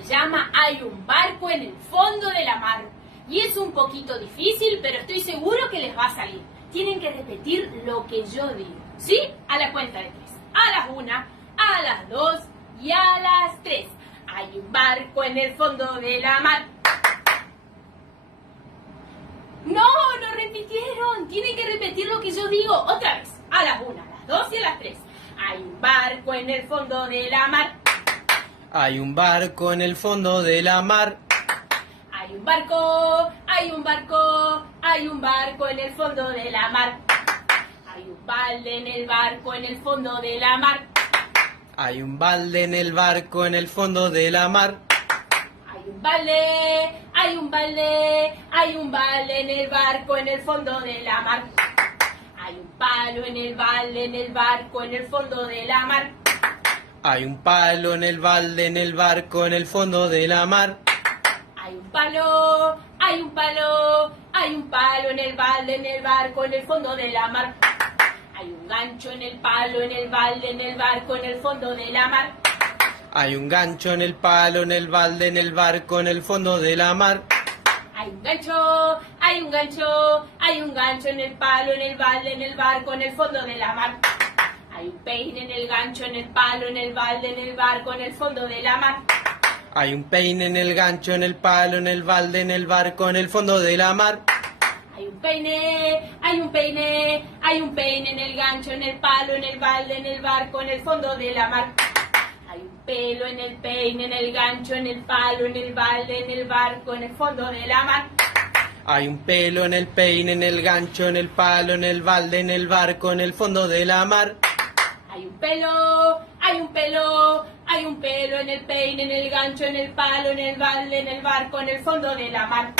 se llama Hay un barco en el fondo de la mar. Y es un poquito difícil, pero estoy seguro que les va a salir. Tienen que repetir lo que yo digo, ¿sí? A la cuenta de 3. A las 1, a las 2 y a las 3. Hay un barco en el fondo de la mar. No repitieron. Tienen que repetir lo que yo digo. Otra vez. A las 1, a las 2 y a las 3. Hay un barco en el fondo de la mar. Hay un barco en el fondo de la mar. Hay un barco, hay un barco, hay un barco en el fondo de la mar. Hay un balde en el barco en el fondo de la mar. Hay un balde en el barco en el fondo de la mar. Hay un balde, hay un balde, hay un balde en el barco en el fondo de la mar. Hay un palo en el balde en el barco en el fondo de la mar. Hay un palo en el balde en el barco en el fondo de la mar. Hay un palo, hay un palo, hay un palo en el balde en el barco en el fondo de la mar. Hay un gancho en el palo en el balde en el barco en el fondo de la mar. Hay un gancho en el palo en el balde en el barco en el fondo de la mar. Hay un gancho, hay un gancho, hay un gancho en el palo en el balde en el barco en el fondo de la mar. Hay un peine en el gancho en el palo en el balde en el barco en el fondo de la mar. Hay un peine en el gancho en el palo en el balde en el barco en el fondo de la mar. Hay un peine, hay un peine, hay un peine en el gancho en el palo en el balde en el barco en el fondo de la mar. Hay un pelo en el peine en el gancho en el palo en el balde en el barco en el fondo de la mar. Hay un pelo en el peine en el gancho en el palo en el balde en el barco en el fondo de la mar. Hay un pelo, hay un pelo, hay un pelo en el peine, en el gancho, en el palo, en el balde, en el barco, en el fondo de la mar.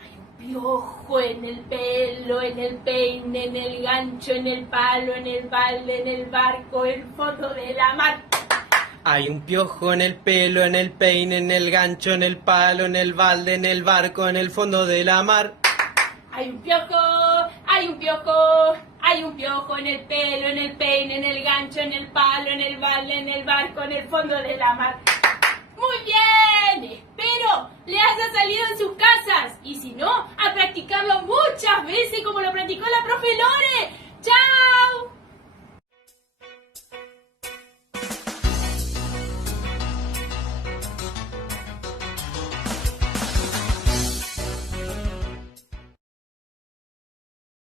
Hay un piojo en el pelo, en el peine, en el gancho, en el palo, en el balde, en el barco, en el fondo de la mar. Hay un piojo en el pelo, en el peine, en el gancho, en el palo, en el balde, en el barco, en el fondo de la mar. Hay un piojo, hay un piojo, hay un piojo en el pelo, en el peine, en el gancho, en el palo, en el balde, en el barco, en el fondo de la mar. Muy bien, espero le haya salido en su